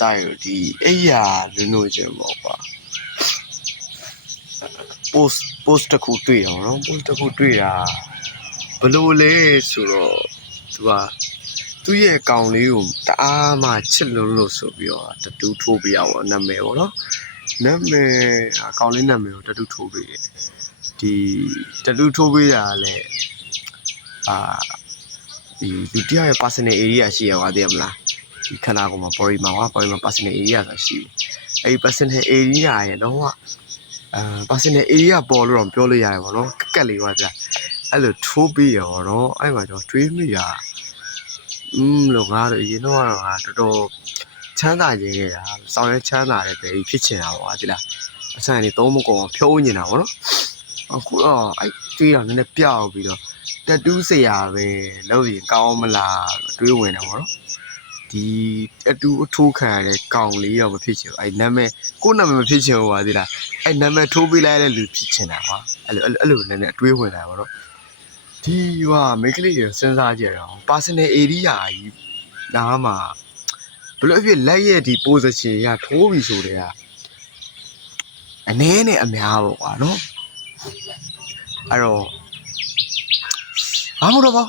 တိုက်ဒီအဲ့ရလွန်းချင်ပေါ့ကွာ post တစ်ခုတွေ့အောင်နော် post တစ်ခုတွေ့တာဘလို့လဲဆိုတော့သူရဲ့ကောင်လေးကိုတအားမှချစ်လွန်းလို့ဆိုပြီးတော့တတူးထိုးပေးရအောင်နာမည်ပေါ့နော်နာမည်ကောင်လေးနာမည်ကိုတတူးထိုးပေးတယ်ဒီတတူးထိုးပေးတာလည်းဒီလူတယောက်ရဲ့ personal area ရှိရပါသေးမလားဒီခန္ဓာကိုယ်မှာ body မှာ personal area ဆိုတာရှိတယ်အဲ့ဒီ personal area ရဲ့တော့personal area ပေါ်လို့တော့ပြောလို့ရတယ်ပေါ့နော်ကက်လေးပါဗျာအဲ့လိုထိုးပေးရောတော့အဲ့မှာကျွန်တော်တွေးမိတာလို့ငါတို့အရင်တော့တော်တော်ချမ်းသာခြင်းခဲ့တာစောင်းရဲချမ်းသာတဲ့ပဲဖြစ်ချင်တာပေါ့ဒီလားအဆန်နေသုံးမကုန်ဖြုံးနေတာပေါ့နော်အခုတော့အဲ့တွေးတော့နည်းနည်းပြောက်ပြီးတော့တတူးစရာပဲလို့ရင်ကောင်းမလားတွေးဝင်တယ်ပေါ့နော်ဒီတတူးအထိုးခံရတဲ့ကောင်လေးတော့မဖြစ်ချင်ဘူးအဲ့နာမည်ကိုနာမည်မဖြစ်ချင်ဘူးပါဒီလားအဲ့နာမည်ထိုးပေးလိုက်တဲ့လူဖြစ်ချင်တာပါအဲ့လိုနည်းနည်းအတွေးဝင်တာပေါ့နော်ဒီမိန်းကလေးတွေစဉ်းစားကြရအောင် personal area ကြီးနားမှာဘယ်လိုဖြစ်လက်ရဲ့ဒီ position ကထိုးပြီဆိုတဲ့ကအနည်းနဲ့အများပေါ့ကွာနော်အဲ့တော့ဘာလို့တော့